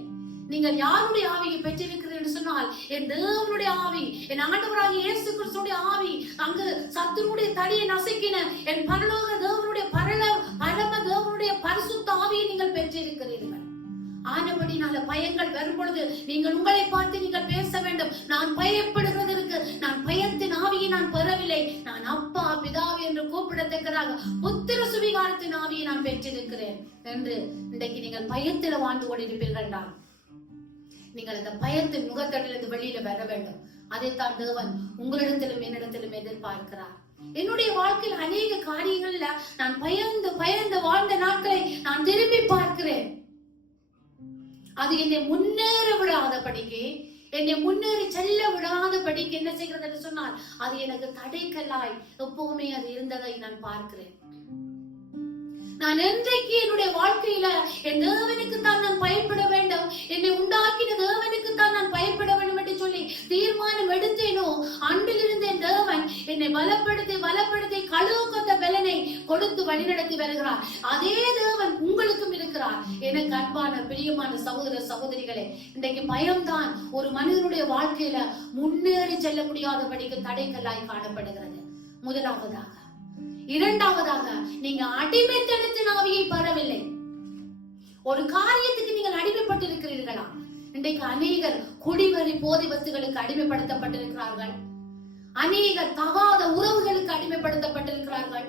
நீங்கள் யாருடைய ஆவியை பெற்றிருக்கிறீர்கள் என்று சொன்னால், என் தேவனுடைய ஆவி, என் ஆண்டவராகிய இயேசு கிறிஸ்துடைய ஆவி, அங்கு சத்துருடைய தலையை நசுக்கின என் பரலோக தேவனுடைய பரம தேவனுடைய பரிசுத்த ஆவியை நீங்கள் பெற்றிருக்கிறீர்கள். ஆனபடினால பயங்கள் வரும் பொழுது நீங்கள் உங்களை பார்த்து நீங்கள் பேச வேண்டும், நான் பயப்படுகிறதற்கு நான் பயத்தின் ஆவியை நான் பெறவில்லை, நான் அப்பா பிதாவே என்று கூப்பிடத்தக்கதாக புத்திர சுவிகாரத்தின் ஆவியை நான் பெற்றிருக்கிறேன் என்று இன்றைக்கு நீங்கள் பயத்தில் வாழ்ந்து கொண்டிருப்பீர்கள். நீங்கள் அந்த பயத்தின் முகத்தடிலிருந்து வெளியில வர வேண்டும். அதைத்தான் தேவன் உங்களிடத்திலும் என்னிடத்திலும் எதிர்பார்க்கிறார். என்னுடைய வாழ்க்கையில் அநேக காரியங்கள்ல நான் பயந்து பயந்து வாழ்ந்த நாட்களை நான் திரும்பி பார்க்கிறேன். அது என்னை முன்னேற விடாதபடிக்கு, என்னை முன்னேறி செல்ல விடாதபடிக்கு என்ன செய்கிறது என்று சொன்னால், அது எனக்கு தடைக்கல்லாய் எப்பவுமே அது இருந்ததை நான் பார்க்கிறேன். நான் என்றைக்கு என்னுடைய வாழ்க்கையில என் தேவனுக்கு தான் நான் பயப்பட வேண்டும், என்னை உண்டாக்கின தேவனுக்கு தான் நான் பயப்பட வேண்டும் என்று சொல்லி தீர்மானம் எடுத்தேனோ, அன்றிலிருந்து என் தேவன் என்னை பலப்படுத்தி பலப்படுத்தி கழுவுக்கொத்த பலனை கொடுத்து வழிநடத்தி வருகிறார். அதே தேவன் உங்களுக்கும் இருக்கிறார். எனக்கு அன்பான பிரியமான சகோதர சகோதரிகளே, இன்றைக்கு பயம்தான் ஒரு மனிதனுடைய வாழ்க்கையில முன்னேறி செல்ல முடியாதபடிக்கு தடைக்கல்லாய் காணப்படுகிறது. முதலாவதாக. இரண்டாவதாக, நீங்க அடிமைத்தனத்தின் ஆவியை பெறவில்லை. ஒரு காரியத்துக்கு நீங்கள் அடிமைப்பட்டிருக்கிறீர்களா? இன்றைக்கு அநேகர் குடிவரி போதை வஸ்துகளுக்கு அடிமைப்படுத்தப்பட்டிருக்கிறார்கள். அநேகர் தகாத உறவுகளுக்கு அடிமைப்படுத்தப்பட்டிருக்கிறார்கள்.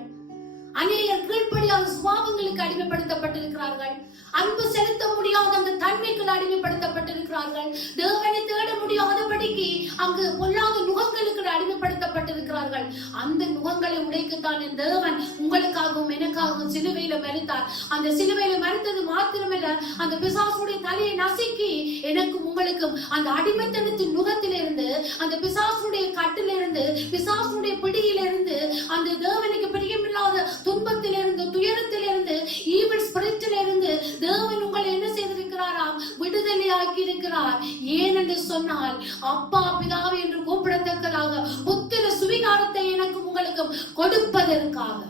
அநேகர் கீழ்ப்படியாத சுபாவங்களுக்கு அடிமைப்படுத்தப்பட்டிருக்கிறார்கள். அன்பு செலுத்த முடியாத அந்த தன்மைகள் அடிமைப்படுத்தப்பட்டிருக்கிறார்கள். தேவனை தேட முடியாதபடிக்கு அங்கு பொல்லாத நுகங்களுக்கு அடிமைப்படுத்தப்பட்டிருக்கிறார்கள். அந்த நுகங்களை உடைக்கத்தான் என் தேவன் உங்களுக்காகவும் எனக்காகவும் சிலுவையில மரித்தார். அந்த சிலுவையில மரித்தது மாத்திரமல்ல, அந்த பிசாசுடைய தலையை நசுக்கி எனக்கும் உங்களுக்கும் அந்த அடிமைத்தனத்தின் நுகத்திலிருந்து, அந்த பிசாசுடைய கட்டிலிருந்து, பிசாசுடைய பிடியிலிருந்து, அந்த தேவனுக்கு பிரியமில்லாத துன்பத்திலிருந்து, துயரத்திலிருந்து, ஈவில் ஸ்பிரிட்டிலிருந்து தேவன் உங்களை என்ன செய்திருக்கிறாராம்? விடுதலை ஆக்கி இருக்கிறார். ஏனென்று சொன்னால், அப்பா பிதாவே என்று கூப்பிடத்தக்கதாக புத்திர சுவிகாரத்தை எனக்கு உங்களுக்கும் கொடுப்பதற்காக.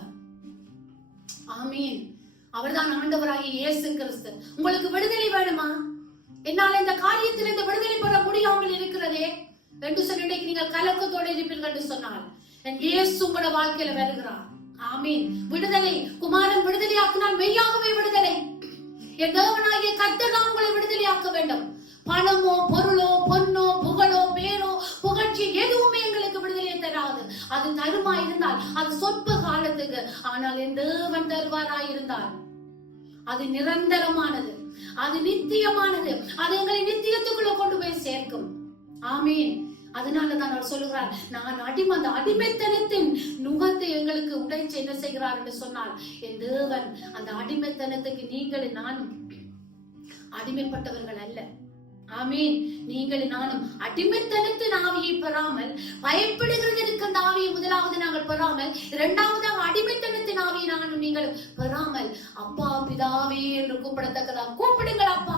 ஆமீன். அவர்தான் ஆண்டவராகிய இயேசு கிறிஸ்து. உங்களுக்கு விடுதலை வேணுமா? என்னால் இந்த காரியத்தில் இந்த விடுதலை பெற முடியாமல் இருக்கிறதே என்று சொல்லி நீங்கள் கலக்கத்தோடு இருப்பீர்கள் என்று சொன்னால், இயேசு உங்களோட வாழ்க்கையில வருகிறார். ஆமீன். விடுதலை, குமாரன் விடுதலையாக்கினால் மெய்யாகவே விடுதலை. என் தேவனாகிய கர்த்தர் தான் உங்களை விடுதலையாக்க வேண்டும். பணமோ பொருளோ பொன்னோ புகழோ பேரோ புகழ்ச்சி எதுவுமே எங்களுக்கு விடுதலையை தராது. அது தருமா இருந்தால் அது சொற்ப காலத்துக்கு. ஆனால் என் தேவன் தருவாராய் இருந்தால் அது நிரந்தரமானது, அது நித்தியமானது, அது எங்களை நித்தியத்துக்குள்ள கொண்டு போய் சேர்க்கும். ஆமீன். அதனாலதான் அவர் சொல்லுகிறார், நான் அந்த அடிமைத்தனத்தின் நுகத்தை எங்களுக்கு உடைச்சு என்ன செய்கிறார் என்று சொன்னால், என் தேவன் அந்த அடிமைத்தனத்துக்கு நீங்கள் நானும் அடிமைப்பட்டவர்கள் அல்ல. ஆமீன். நீங்கள் நானும் அடிமைத்தனத்தின் ஆவியை பெறாமல், பயப்படுகிறதற்கு அந்த ஆவியை முதலாவது நாங்கள் பெறாமல், இரண்டாவதாக அடிமைத்தனத்தின் ஆவியை நானும் நீங்கள் பெறாமல், அப்பா பிதாவே என்று கூப்பிடத்தக்கதாக கூப்பிடுங்கள். அப்பா,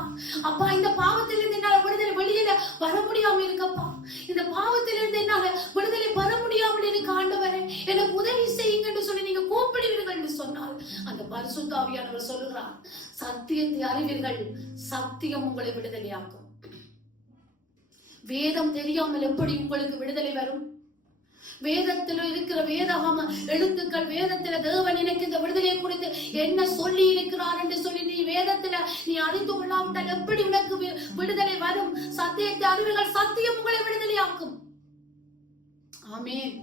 அப்பா, இந்த பாவத்திலிருந்து என்னால விடுதலை வெளியில வர முடியாமல் இருக்கப்பா, இந்த பாவத்திலிருந்து என்னால விடுதலை பெற முடியாமல் இருக்க ஆண்டவரே, எனக்கு உதவி செய்யுங்க என்று சொல்லி நீங்க கூப்பிடுவீர்கள் என்று சொன்னால் அந்த பரிசுத்த ஆவியானவர் சொல்லுகிறார், சத்தியத்தை அறிவீர்கள், சத்தியம் உங்களை விடுதலையாக்கும். வேதம் தெரியாமல் எப்படி உங்களுக்கு விடுதலை வரும்? வேதத்தில் இருக்கிற வேதாகம எழுத்துக்கள், வேதத்துல தேவன் எனக்கு இந்த விடுதலை குறித்து என்ன சொல்லி இருக்கிறார் என்று சொல்லி நீ வேதத்துல நீ அறிந்து கொள்ளாவிட்டால் எப்படி உனக்கு விடுதலை வரும்? சத்தியத்தை அறிவுகள், சத்தியம் உங்களை விடுதலையாக்கும். ஆமென்.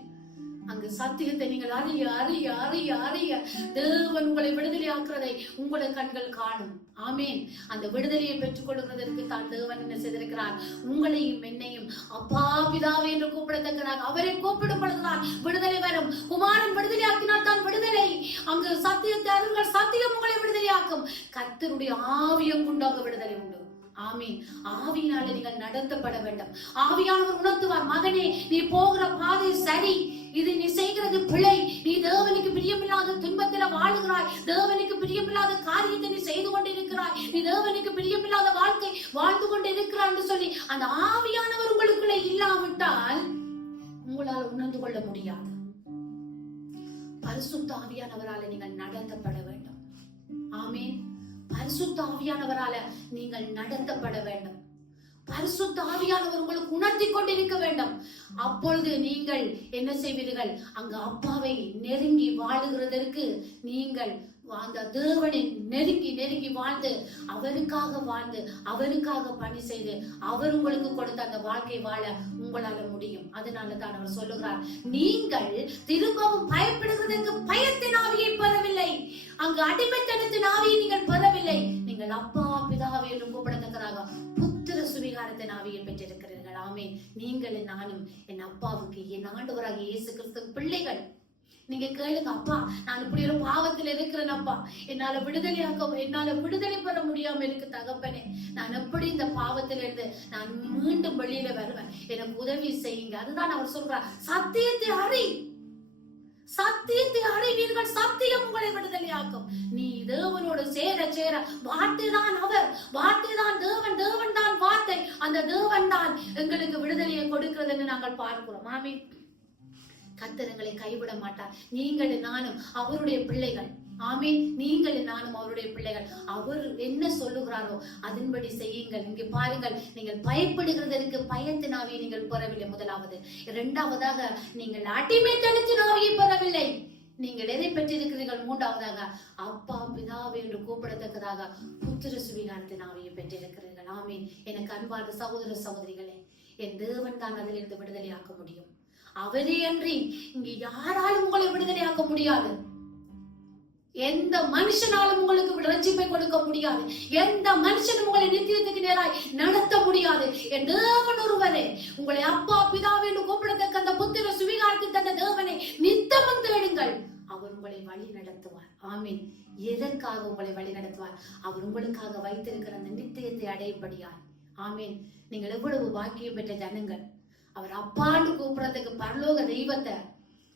அங்கு சத்தியத்தை நீங்கள் அறிய அறிய அறிய அறிய தேவன் உங்களை விடுதலை ஆக்குறதை உங்களுடைய கண்கள் காணும். ஆமேன். அந்த விடுதலையை பெற்றுக் கொள்கிறதற்கு தான் தேவன் என்ன செய்திருக்கிறார்? உங்களையும் என்னையும் அப்பா பிதாவே என்று கூப்பிடத்தக்கிறார். அவரை கூப்பிடும் பொழுதுதான் விடுதலை வரும். குமாரன் விடுதலை ஆக்கினால் தான் விடுதலை. அங்கு சத்தியத்தை அறிவுகள், சத்தியம் உங்களை விடுதலை ஆக்கும். கர்த்தருடைய ஆவியம் கொண்டு அங்கு விடுதலை உண்டு. ஆமீன். ஆவியினாலே நீங்கள் நடத்தப்பட வேண்டும். ஆவியானவர் உணர்த்துவார், மகனே நீ போகிற பாதை சரி, இது நீ செய்கிறது பிழை, நீ தேவனுக்கு பிரியமில்லாத துன்பத்தில வாழுகிறாய், தேவனுக்கு பிரியமில்லாத காரியத்தை நீ செய்து கொண்டிருக்கிறாய், நீ தேவனுக்கு பிரியமில்லாத வாழ்க்கை வாழ்ந்து கொண்டிருக்கிறாய் என்று சொல்லி அந்த ஆவியானவர் உங்களுக்குள்ளே இல்லாவிட்டால் உங்களால் உணர்ந்து கொள்ள முடியாது. பரிசுத்த ஆவியானவரால நீங்கள் நடத்தப்பட வேண்டும். ஆமீன். பரிசுத்த ஆவியானவரால நீங்கள் நடத்தப்பட வேண்டும். பரிசுத்த ஆவியானவர் உங்களுக்கு உணர்த்தி கொண்டிருக்க வேண்டும். அப்பொழுது நீங்கள் என்ன செய்வீர்கள்? அங்க அப்பாவை நெருங்கி வாழுகிறதற்கு நீங்கள் அந்த தேவனை நெருங்கி நெருங்கி வாழ்ந்து அவருக்காக பணி செய்து அவர் உங்களுக்கு கொடுத்த அந்த வாழ்க்கை வாழ உங்களால முடியும். அதனால தான் அவர் சொல்லுகிறார், நீங்கள் திரும்பவும் பயப்படுகிறதற்கு பயத்தின் ஆவியை பெறவில்லை, அங்கு அடிமைத்தனத்தின் ஆவியை நீங்கள் பெறவில்லை, நீங்கள் அப்பா பிதாவே என்று கூப்பிடத்தக்கதாக புத்திர சுவிகாரத்தின் ஆவியை பெற்றிருக்கிறீர்கள். ஆமென். நீங்கள் நானும் என் அப்பாவுக்கு, என் ஆண்டவராக இயேசு கிறிஸ்து பிள்ளைகள். நீங்க கேளுங்க, அப்பா நான் இப்படி ஒரு பாவத்தில் இருக்கிறேன் அப்பா, என்னால விடுதலை பெற முடியாம இருக்கு தகப்பனே, நான் எப்படி இந்த பாவத்திலிருந்து நான் மீண்டும் வெளியில வருவேன், எனக்கு உதவி செய்யுங்க. அதுதான் அவர் சொல்றார், சத்தியத்தை அறிவீர்கள், சத்தியம் உங்களை விடுதலையாக்கும். நீ தேவனோடு சேர சேர வார்த்தை தான் அவர், வார்த்தை தான் தேவன், தேவன் தான் வார்த்தை, அந்த தேவன் தான் எங்களுக்கு விடுதலையை கொடுக்கிறது என்று நாங்கள் பார்க்கிறோம். ஆமென். கர்த்தர் எங்களை கைவிட மாட்டார். நீங்கள் நானும் அவருடைய பிள்ளைகள். ஆமென். நீங்கள் நானும் அவருடைய பிள்ளைகள். அவர் என்ன சொல்லுகிறாரோ அதன்படி செய்யுங்கள். இங்கே பாருங்கள், நீங்கள் பயப்படுகிறதற்கு பயத்தின் ஆவியை நீங்கள் பெறவில்லை, முதலாவது. இரண்டாவதாக நீங்கள் அடிமைத்தனத்தின் ஆவியை பெறவில்லை. நீங்கள் எதை பெற்றிருக்கிறீர்கள்? மூன்றாவதாக அப்பா பிதாவே என்று கூப்பிடத்தக்கதாக புத்திர சுவிகாரத்தின் ஆவியை பெற்றிருக்கிறீர்கள். ஆமென். எனக்கு அன்பான சகோதர சகோதரிகளே, என் தேவன் தான் அதிலிருந்து விடுதலையாக்க முடியும். அவரே அன்றி இங்கு யாராலும் உங்களை விடுதலையாக்க முடியாது. எந்த மனுஷனாலும் உங்களுக்கு ரட்சிப்பை கொடுக்க முடியாது. எந்த மனுஷனும் உங்களை நித்தியத்துக்கு நேராய் நடத்த முடியாது. என் தேவன் ஒருவரே, உங்களை அப்பா பிதாவே என்று கூப்பிடத்தக்க அந்த புத்திர சுவிகாரத்தில் தந்த தேவனை நித்தமும் தேடுங்கள், அவர் உங்களை வழி நடத்துவார். ஆமீன். எதற்காக உங்களை வழி நடத்துவார்? அவர் உங்களுக்காக வைத்திருக்கிற அந்த நித்தியத்தை அடையும்படியாய். ஆமீன். நீங்கள் எவ்வளவு பாக்கியம் பெற்ற ஜனங்கள். அவர் அப்பான்னு கூப்பிடறதுக்கு பரலோக தெய்வத்தை,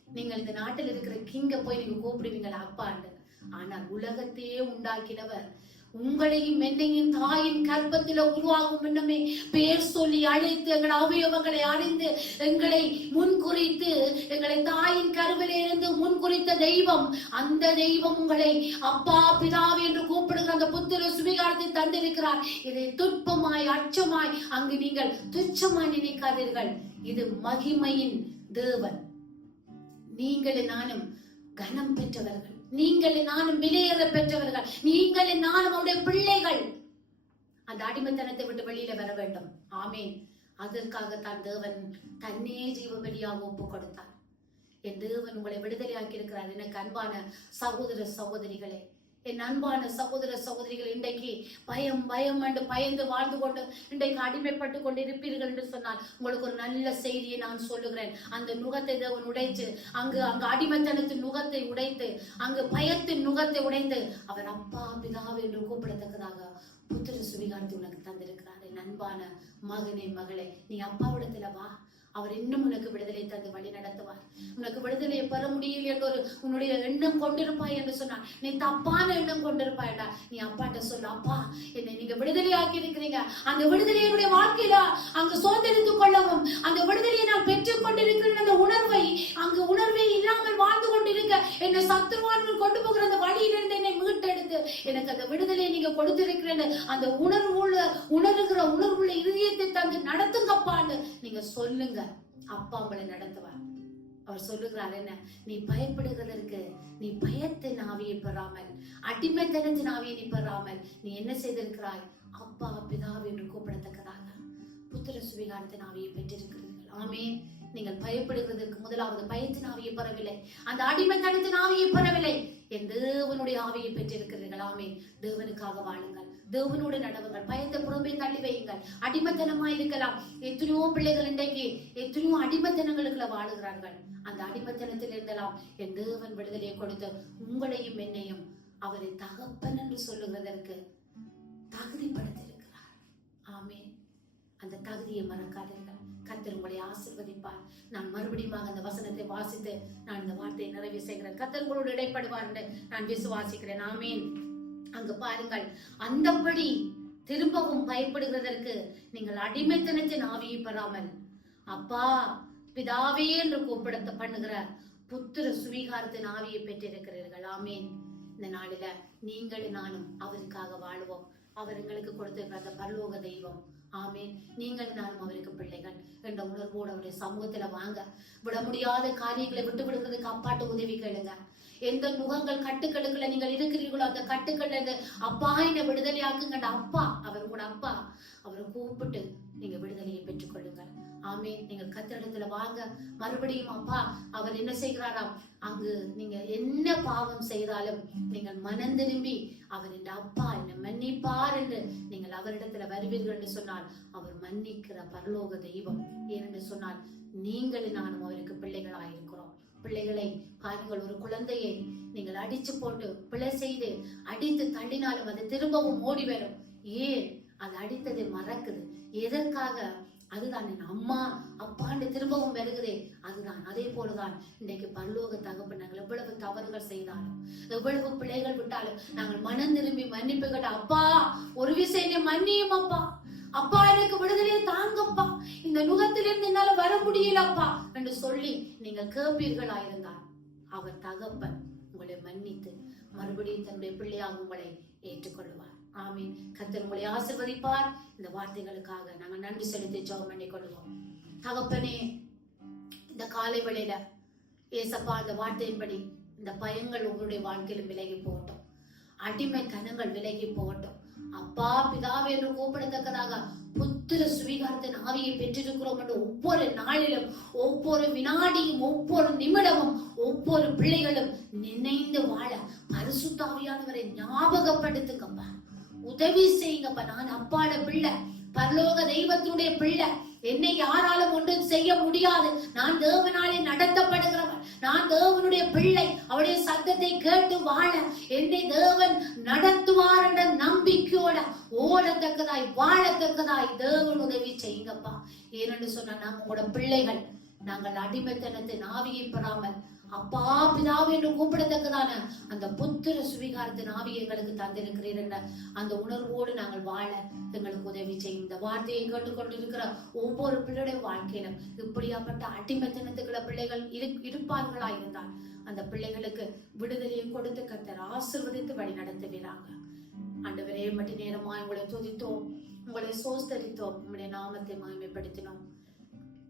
நீங்கள் இந்த நாட்டில் இருக்கிற கிங்க போய் நீங்க கூப்பிடுவீங்களா அப்பான்னு? ஆனால் உலகத்தையே உண்டாக்கினவர் உங்களையும் என்னையும் தாயின் கர்ப்பத்தில உருவாகும் முன்னமே பேர் சொல்லி அழைத்து எங்கள் அவயவங்களை அறிந்து எங்களை முன்குறித்து எங்களை தாயின் கருவிலே இருந்து முன்குறித்த தெய்வம், அந்த தெய்வம் உங்களை அப்பா பிதாவே என்று கூப்பிடுகிற அந்த புத்திர சுவிகாரத்தை தந்திருக்கிறார். இதை துன்பமாய் அச்சமாய் அங்கு நீங்கள் துச்சமாய் நினைக்காதீர்கள். இது மகிமையின் தேவன். நீங்கள் நானும் கனம் பெற்றவர்கள், நீங்கள் நானும் விலையேற பெற்றவர்கள், நீங்கள் நானும் அவருடைய பிள்ளைகள். அந்த அடிமைத்தனத்தை விட்டு வெளியில வர வேண்டும். ஆமேன். அதற்காகத்தான் தேவன் தன்னே ஜீவ பலியாக ஒப்பு கொடுத்தார். என் தேவன் உங்களை விடுதலையாக்கி இருக்கிறார். எனக்கு அன்பான சகோதர சகோதரிகளே, என் அன்பான சகோதர சகோதரிகள், இன்றைக்கு பயம் என்று பயந்து வாழ்ந்து கொண்டு இன்றைக்கு அடிமைப்பட்டு கொண்டு இருப்பீர்கள் என்று சொன்னால் உங்களுக்கு ஒரு நல்ல செய்தியை நான் சொல்லுகிறேன். அந்த நுகத்தை தேவன் உடைத்து அங்கு அடிமைத்தனத்தின் நுகத்தை உடைத்து அங்கு பயத்தின் நுகத்தை உடைந்து அவர் அப்பா பிதாவே என்று கூப்பிடத்தக்கதாக புத்திர சுவிகாரத்தை உனக்கு தந்திருக்கிறார். என் அன்பான மகனே மகளே, நீ அப்பாவிடத்துல வா. அவர் இன்னும் உனக்கு விடுதலை தந்து வழி நடத்துவார். உனக்கு விடுதலையை பெற முடியல என்று உன்னுடைய எண்ணம் கொண்டிருப்பாய் என்று சொன்னார். நீ தப்பான எண்ணம் கொண்டிருப்பாய்டா, நீ அப்பாட்ட சொல்லு, அப்பா என்னை நீங்க விடுதலை ஆக்கி இருக்கிறீங்க, அந்த விடுதலையுடைய வாழ்க்கையில அங்கு சோதரித்துக் கொள்ளவும், அந்த விடுதலையை நான் பெற்றுக் கொண்டிருக்கிறேன் அந்த உணர்வை, அங்கு உணர்வே இல்லாமல் வாழ்ந்து கொண்டிருக்க என்னை சத்துருவான்கள் கொண்டு போகிற அந்த வழியிலிருந்து என்னை மீட்டெடுத்து எனக்கு அந்த விடுதலையை நீங்க கொடுத்திருக்கிறேன், அந்த உணர்வுள்ள இதயத்தை தந்து நடத்துங்கப்பான்னு நீங்க சொல்லுங்க. அப்பா உங்களை நடத்துவார். அவர் சொல்லுகிறார், என்ன நீ பயப்படுகிறதற்கு நீ பயத்தின் ஆவியை பெறாமல், அடிமைத்தனத்தின் ஆவியை நீ பெறாமல் நீ என்ன செய்திருக்கிறாய்? அப்பா பிதாவை என்று கூப்பிடத்தக்கதாக புத்திர சுவிகாரத்தின் ஆவியை பெற்றிருக்கிறீர்கள். ஆமென். நீங்கள் பயப்படுகிறதற்கு முதலாவது பயத்தின் ஆவியை பெறவில்லை, அந்த அடிமைத்தனத்தின் ஆவியை பெறவில்லை, என் தேவனுடைய ஆவியை பெற்றிருக்கிறீர்கள். ஆமென். தேவனுக்காக வாழுங்கள், தேவனோடு நடவுங்கள், பயத்தை புறம்பே தள்ளி வையுங்கள். அடிமைத்தனமா இருக்கலாம். எத்தனையோ பிள்ளைகள் இன்றைக்கு எத்தனையோ அடிமைத்தனங்களுக்குள்ள வாழுகிறார்கள். அந்த அடிமைத்தனத்தில் இருந்தலாம் என் தேவன் விடுதலையை கொடுத்து உங்களையும் என்னையும் அவரை தகப்பன் என்று சொல்லுவதற்கு தகுதிப்படுத்தியிருக்கிறார். ஆமென். அந்த தகுதியை மறக்காதீர்கள். கர்த்தர் உங்களை ஆசீர்வதிப்பார். நான் மறுபடியும் அந்த வசனத்தை வாசித்து நான் இந்த வார்த்தையை நிறைவு செய்கிறேன். கர்த்தர் உங்களோடு இடைப்படுவார் என்று நான் விசுவாசிக்கிறேன். ஆமென். அங்கு பாருங்கள், அந்தபடி திரும்பவும் பயப்படுகிறதற்கு நீங்கள் அடிமைத்தனத்தின் ஆவியை பெறாமல் அப்பா பிதாவே என்று கூப்பிடத்த பண்ணுகிற புத்திர சுவீகாரத்தின் ஆவியை பெற்றிருக்கிறீர்கள். ஆமீன். இந்த நாளில நீங்களும் நானும் அவருக்காக வாழ்வோம். அவர் எங்களுக்கு கொடுத்திருக்கிற அந்த பரலோக தெய்வம். ஆமீன். நீங்கள் நானும் அவருக்கு பிள்ளைகள் என்ற உணர்வோடு அவருடைய சமூகத்துல வாங்க. விட முடியாத காரியங்களை விட்டு விடுறதுக்கு அப்பாட்டு உதவி கேளுங்க. எந்த முகங்கள் கட்டுக்களுக்குள்ள நீங்கள் இருக்கிறீர்களோ அந்த கட்டுக்கள்ல இருந்து அப்பா என்ன விடுதலையாக்குங்க. அப்பா அவர் கூட அப்பா அவரை கூப்பிட்டு நீங்க விடுதலையை பெற்றுக் கொள்ளுங்கள். ஆமீன். நீங்கள் கர்த்தரிடத்துல வாங்க. மறுபடியும் அப்பா அவர் என்ன செய்கிறாராம், அங்கு நீங்க என்ன பாவம் செய்தாலும் நீங்கள் மனம் திரும்பி அவர் என்ற அப்பா என்ன மன்னிப்பார் என்று நீங்கள் அவரிடத்துல வருவீர்கள் என்று சொன்னால் அவர் மன்னிக்கிற பரலோக தெய்வம். ஏனென்று சொன்னால் நீங்களும் நானும் அவருக்கு பிள்ளைகளாயிருக்கிறோம். பிள்ளைகளை பாருங்கள், ஒரு குழந்தையை நீங்கள் அடிச்சு போட்டு பிழை செய்து அடித்து தள்ளினாலும் அது திரும்பவும் ஓடி வரும். ஏன்? அது அடித்ததை மறக்குது. எதற்காக? அதுதான் என் அம்மா அப்பாண்டு திரும்பவும் வருகிறே. அதுதான். அதே போலதான் இன்றைக்கு பரலோக தகப்பன் நாங்கள் எவ்வளவு தவறுகள் செய்தாலும் எவ்வளவு பிள்ளைகள் விட்டாலும் நாங்கள் மனம் திரும்பி மன்னிப்பு கேட்ட அப்பா ஒரு விஷயம் மன்னியும் அப்பா, அப்பா எனக்கு விடுதலையை தாங்கப்பா, இந்த நுகத்திலிருந்து என்னால வர முடியலப்பா என்று சொல்லி நீங்கள் கேட்பீர்களாயிருந்தால் அவர் தகப்பன் உங்களை மன்னித்து மறுபடியும் தன்னுடைய பிள்ளையாக உங்களை ஏற்றுக்கொள்வார். ஆமீன். கர்த்தர் உங்களை ஆசீர்வதிப்பார். இந்த வார்த்தைகளுக்காக நாங்கள் நன்றி செலுத்தி ஜெபம் பண்ணிக் கொள்வோம். தகப்பனே, இந்த காலை வேளையில ஏசப்பா இந்த வார்த்தையின்படி இந்த பயங்கள் உங்களுடைய வாழ்க்கையிலும் விலகி போகட்டும், அடிமைத்தனங்கள் விலகி போகட்டும். அப்பா பிதாவே என்று கூப்பிடத்தக்கதாக புத்திர சுவீகாரத்தின் ஆவியை பெற்றிருக்கிறோம் என்று ஒவ்வொரு நாளிலும் ஒவ்வொரு வினாடியும் ஒவ்வொரு நிமிடமும் ஒவ்வொரு பிள்ளைகளும் நினைந்து வாழ பரிசுத்த ஆவியானவரை ஞாபகப்படுத்துங்கப்பா, உதவி செய்யுங்கப்பா. நான் அப்பாட பிள்ளை, பரலோக தெய்வத்தினுடைய பிள்ளை, என்னை யாராலும் ஒன்றும் செய்ய முடியாது. நான் தேவனாலே நடத்தப்படுகிறவன், நான் தேவனுடைய பிள்ளை. அவருடைய சத்தத்தை கேட்டு வாழ என்னை தேவன் நடத்துவார் என்ற நம்பிக்கையோட ஓடத்தக்கதாய் வாழத்தக்கதாய் தேவன் உதவி செய்யுங்கப்பா. ஏனென்று சொன்னா நாங்க உங்களோட பிள்ளைகள். நாங்கள் அடிமைத்தனத்தின் ஆவியை பெறாமல் அப்பா பிதாவே என்று கூப்பிடத்தக்கதான அந்த புத்திர சுவீகாரத்தின் ஆவியை எங்களுக்கு தந்திருக்கிறீர்கள். அந்த உணர்வோடு நாங்கள் வாழ எங்களுக்கு உதவி செய்யும். இந்த வார்த்தையை கேட்டுக்கொண்டிருக்கிற ஒவ்வொரு பிள்ளையுடைய வாழ்க்கையிலும் இப்படியாப்பட்ட அடிமைத்தனத்துக்குள்ள பிள்ளைகள் இருப்பார்களா இருந்தால் அந்த பிள்ளைகளுக்கு விடுதலையை கொடுத்து கர்த்தர் ஆசீர்வதித்து வழி நடத்துவீராக. ஆண்டவரே, மற்ற நேரமா உங்களை துதித்தோம், உங்களை சோஸ்தரித்தோம், உங்களுடைய நாமத்தை மகிமைப்படுத்தினோம்.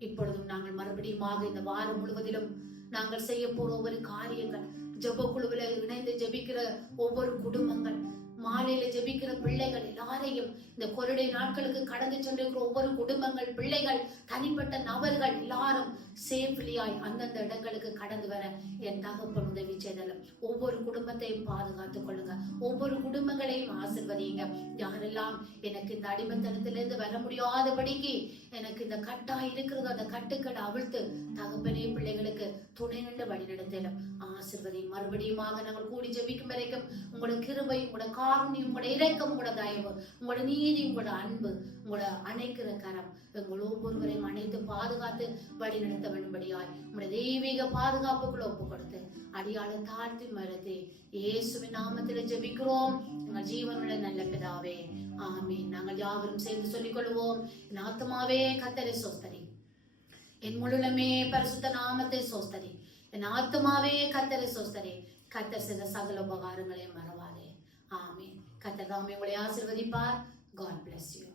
இப்பொழுதும் நாங்கள் மறுபடியும் இந்த வாரம் முழுவதிலும் நாங்கள் செய்ய போற ஒவ்வொரு காரியங்கள், ஜெப குழுவில இணைந்து ஜெபிக்கிற ஒவ்வொரு குடும்பங்கள், மாலையில ஜெபிக்கிற பிள்ளைகள் எல்லாரையும், இந்த கொரோனா நாட்களுக்கு கடந்து சென்றிருக்கிற ஒவ்வொரு குடும்பங்கள், பிள்ளைகள், தனிப்பட்ட நபர்கள் எல்லாரும் சேஃப்லியாய் அந்தந்த இடங்களுக்கு கடந்து வர என் தகப்பன் உதவி செய்தலும். ஒவ்வொரு குடும்பத்தையும் பாதுகாத்துக் கொள்ளுங்க, ஒவ்வொரு குடும்பங்களையும் ஆசீர்வதிங்க. யாரெல்லாம் எனக்கு இந்த அடிமைத்தனத்திலிருந்து வர முடியாதபடிக்கு எனக்கு இந்த கட்டா இருக்கிறதோ அந்த கட்டுக்களை அவிழ்த்து தகப்பனே பிள்ளைகளுக்கு துணை நின்று வழி நடத்தலும் ஆசீர்வதி. மறுபடியும் நாங்கள் கூடி ஜெபிக்கும் வரைக்கும் உங்களோட கிருபை, உங்களோட காருண்யம், உங்களோட இரக்கம், உங்களோட தயவு, உங்களோட நீதி, உங்களோட அன்பு, உங்களோட அணைக்கிற கரம் எங்கள் ஒவ்வொருவரையும் அனைத்து பாதுகாத்து வழி நடத்த வேண்டும்படியாய் உங்களுடைய தெய்வீக பாதுகாப்புக்குள்ள ஒப்பு கொடுத்து அடியாளை தாழ்த்தி மறுத்து இயேசுவின் நாமத்தில் ஜெபிக்கிறோம் எங்கள் ஜீவனுள்ள நல்ல பிதாவே, ஆமீன். நாங்கள் யாவரும் சேர்ந்து சொல்லிக் கொள்வோம். என் ஆத்துமாவே கர்த்தரை சோஸ்தரி, என் முழுமே பரிசுத்த நாமத்தை சோஸ்தரி, என் ஆத்துமாவே கர்த்தரை சோஸ்தரி, கர்த்தர் செய்த சகல உபகாரங்களையும் மறவாதே. ஆமீன். கர்த்தர் தாமே உங்களை ஆசீர்வதிப்பார். God bless you.